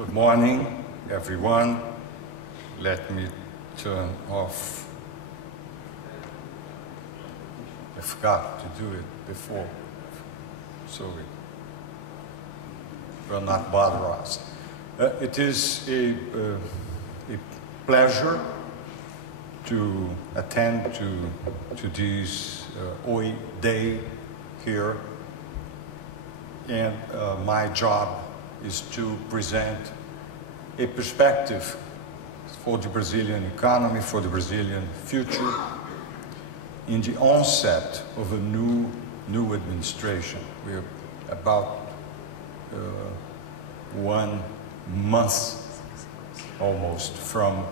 Good morning, everyone. Let me turn off. I forgot to do it before, so it will not bother us. It is a pleasure to attend to this OI Day here, and my job is to present a perspective for the Brazilian economy, for the Brazilian future, in the onset of a new administration. We're about 1 month almost from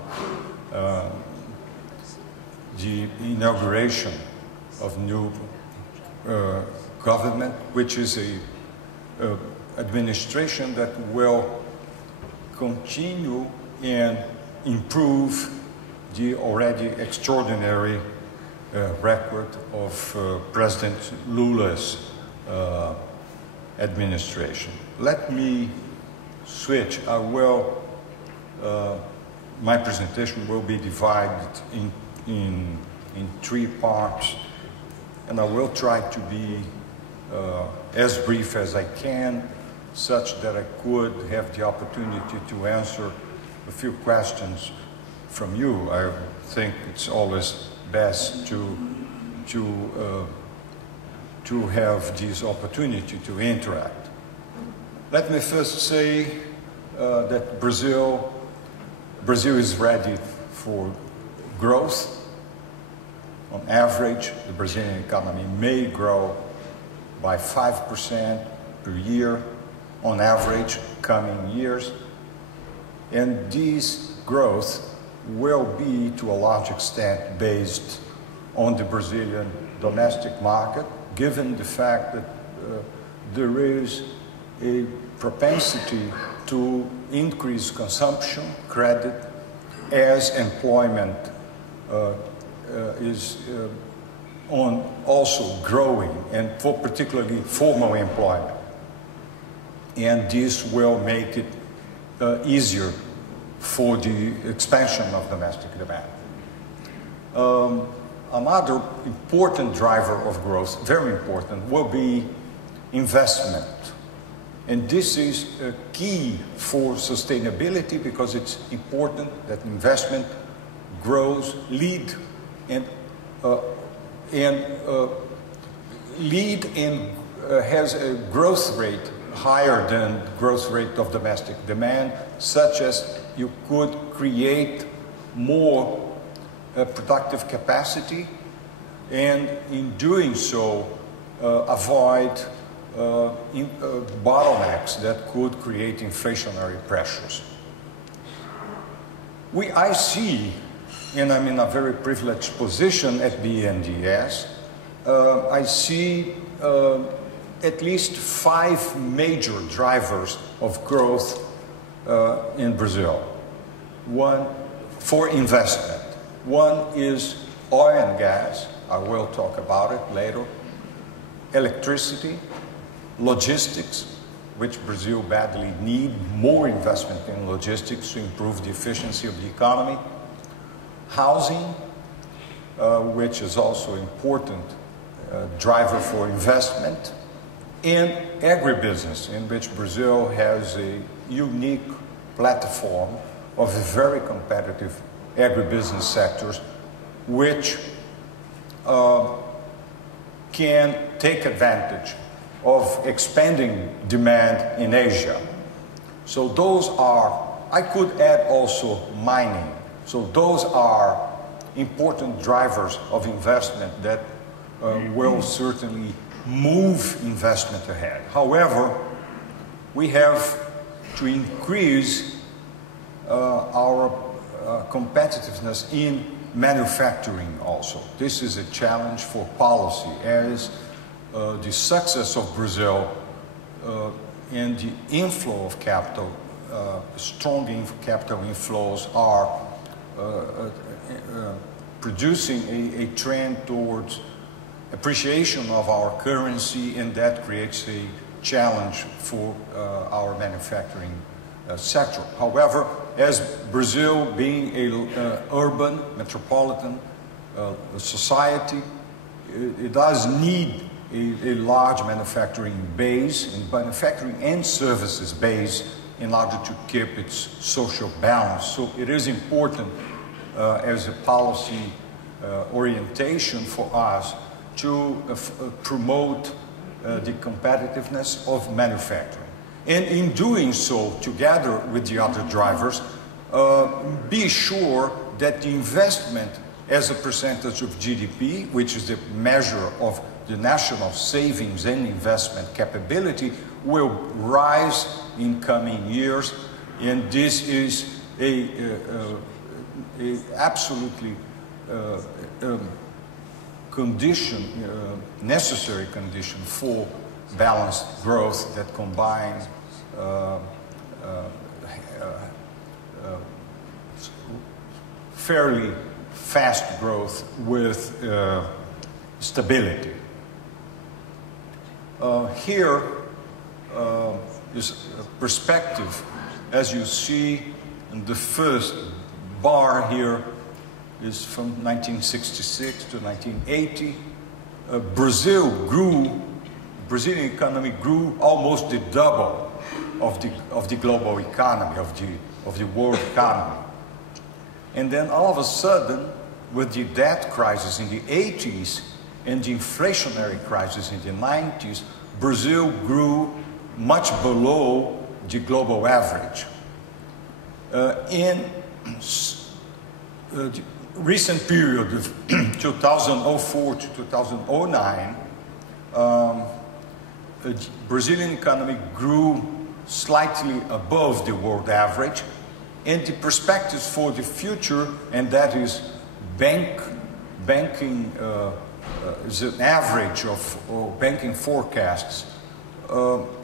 the inauguration of new government, which is a administration that will continue and improve the already extraordinary record of President Lula's administration. Let me switch. My presentation will be divided in 3 parts, and I will try to be as brief as I can, such that I could have the opportunity to answer a few questions from you. I think it's always best to have this opportunity to interact. Let me first say that Brazil is ready for growth. On average, the Brazilian economy may grow by 5% per year on average coming years, and this growth will be to a large extent based on the Brazilian domestic market, given the fact that there is a propensity to increase consumption, credit, as employment is also growing, and for particularly formal employment. And this will make it easier for the expansion of domestic demand. Another important driver of growth, very important, will be investment. And this is a key for sustainability, because it's important that investment grows, lead and has a growth rate higher than growth rate of domestic demand, such as you could create more productive capacity, and in doing so avoid bottlenecks that could create inflationary pressures. I see, and I'm in a very privileged position at BNDES, I see at least 5 major drivers of growth in Brazil. One, for investment. One is oil and gas. I will talk about it later. Electricity, logistics, which Brazil badly needs more investment in logistics to improve the efficiency of the economy. Housing, which is also an important driver for investment. And agribusiness, in which Brazil has a unique platform of very competitive agribusiness sectors, which can take advantage of expanding demand in Asia. So those are, I could add also mining. So those are important drivers of investment that will certainly move investment ahead. However, we have to increase our competitiveness in manufacturing also. This is a challenge for policy, as the success of Brazil and the inflow of capital, strong capital inflows are producing a trend towards appreciation of our currency, and that creates a challenge for our manufacturing sector. However, as Brazil being a urban, metropolitan society, it does need a large manufacturing base, and manufacturing and services base, in order to keep its social balance. So it is important as a policy orientation for us to promote the competitiveness of manufacturing. And in doing so, together with the other drivers, be sure that the investment as a percentage of GDP, which is the measure of the national savings and investment capability, will rise in coming years. And this is a absolutely necessary condition for balanced growth that combines fairly fast growth with stability. Here is a perspective, as you see in the first bar here, is from 1966 to 1980. Brazilian economy grew almost the double of the global economy, of the world economy. And then all of a sudden, with the debt crisis in the 80s and the inflationary crisis in the 90s, Brazil grew much below the global average. In the recent period of 2004 to 2009, the Brazilian economy grew slightly above the world average, and the perspectives for the future, and that is banking is an average of banking forecasts,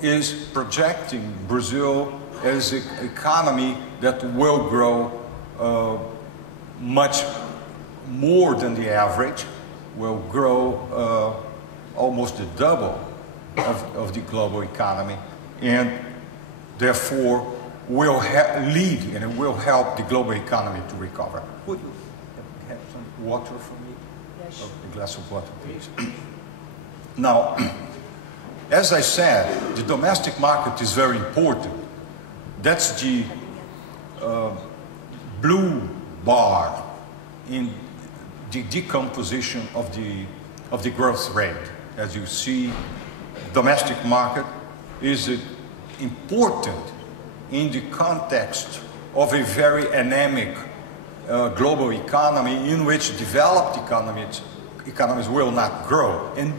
is projecting Brazil as an economy that will grow much more than the average, will grow almost the double of the global economy, and therefore will lead and it will help the global economy to recover. Would you have some water for me? Yes. Oh, a glass of water, please. Now, as I said, the domestic market is very important. That's the blue bar in the decomposition of the growth rate. As you see, domestic market is important in the context of a very anemic global economy in which developed economies will not grow. And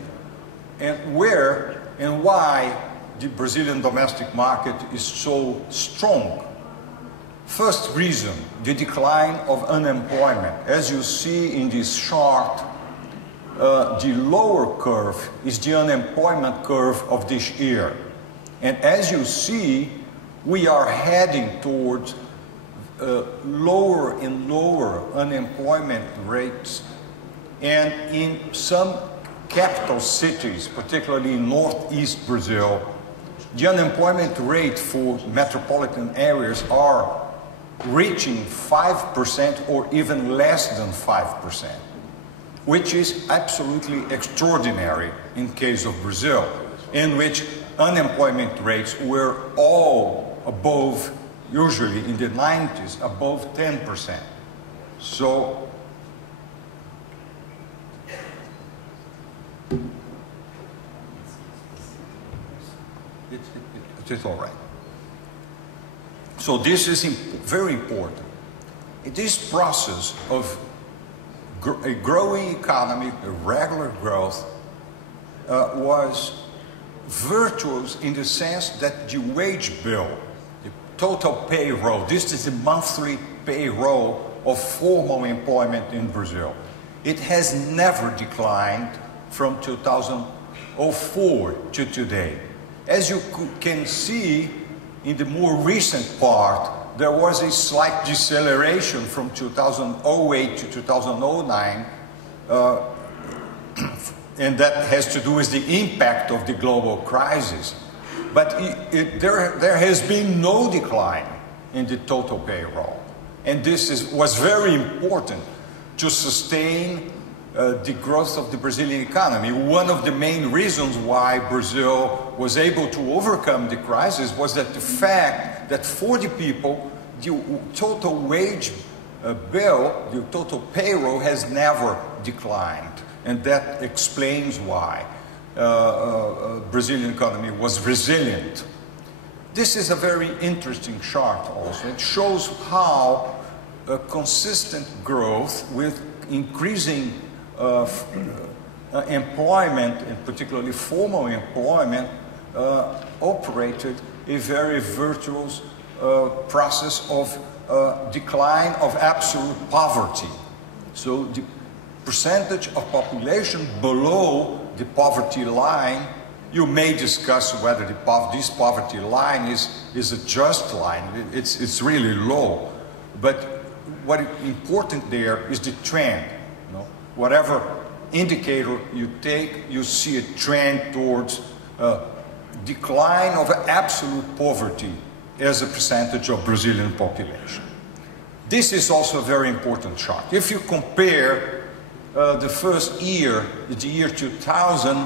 where and why the Brazilian domestic market is so strong. First reason, the decline of unemployment. As you see in this chart, the lower curve is the unemployment curve of this year. And as you see, we are heading towards lower and lower unemployment rates. And in some capital cities, particularly in northeast Brazil, the unemployment rate for metropolitan areas are reaching 5% or even less than 5%, which is absolutely extraordinary in case of Brazil, in which unemployment rates were all above, usually in the 90s, above 10%. So, it's all right. So this is very important. This process of a growing economy, a regular growth, was virtuous in the sense that the wage bill, the total payroll, this is the monthly payroll of formal employment in Brazil. It has never declined from 2004 to today. As you can see, in the more recent part, there was a slight deceleration from 2008 to 2009, and that has to do with the impact of the global crisis. But there has been no decline in the total payroll. And this was very important to sustain the growth of the Brazilian economy. One of the main reasons why Brazil was able to overcome the crisis was that the fact that for the people, the total wage bill, the total payroll has never declined. And that explains why Brazilian economy was resilient. This is a very interesting chart also. It shows how consistent growth with increasing employment, and particularly formal employment, operated a very virtuous process of decline of absolute poverty. So the percentage of population below the poverty line, you may discuss whether this poverty line is a just line. It's really low. But what is important there is the trend. You know? Whatever indicator you take, you see a trend towards decline of absolute poverty as a percentage of Brazilian population. This is also a very important chart. If you compare the first year, the year 2000,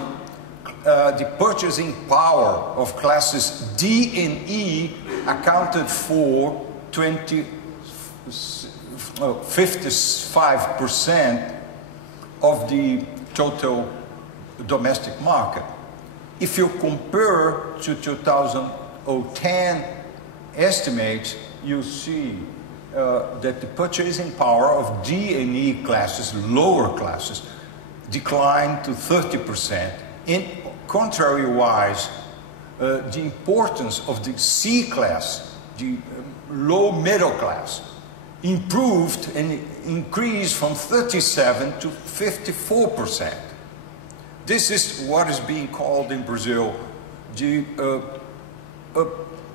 the purchasing power of classes D and E accounted for 55% of the total domestic market. If you compare to 2010 estimates, you see that the purchasing power of D and E classes, lower classes, declined to 30%. In contrary-wise, the importance of the C class, the low middle class, improved and increased from 37 to 54%. This is what is being called in Brazil the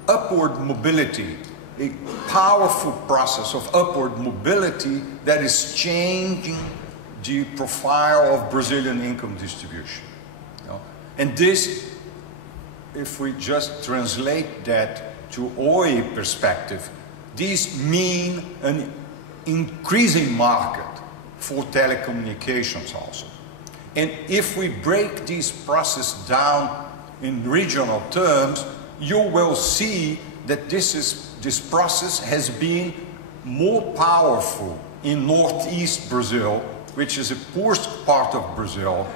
upward mobility, a powerful process of upward mobility that is changing the profile of Brazilian income distribution. You know? And this, if we just translate that to OE perspective, these mean an increasing market for telecommunications also. And if we break this process down in regional terms, you will see that this process has been more powerful in northeast Brazil, which is a poorest part of Brazil,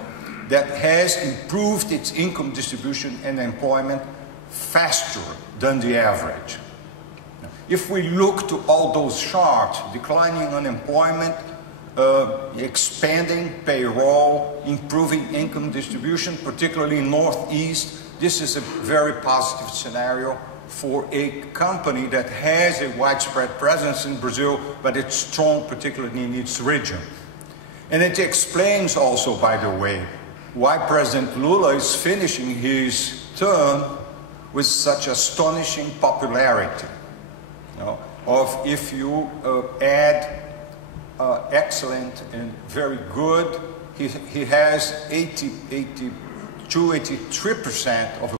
that has improved its income distribution and employment faster than the average. If we look to all those charts, declining unemployment, expanding payroll, improving income distribution, particularly in Northeast, this is a very positive scenario for a company that has a widespread presence in Brazil, but it's strong particularly in its region. And it explains also, by the way, why President Lula is finishing his term with such astonishing popularity. You know, of if you add excellent and very good, he has 83% of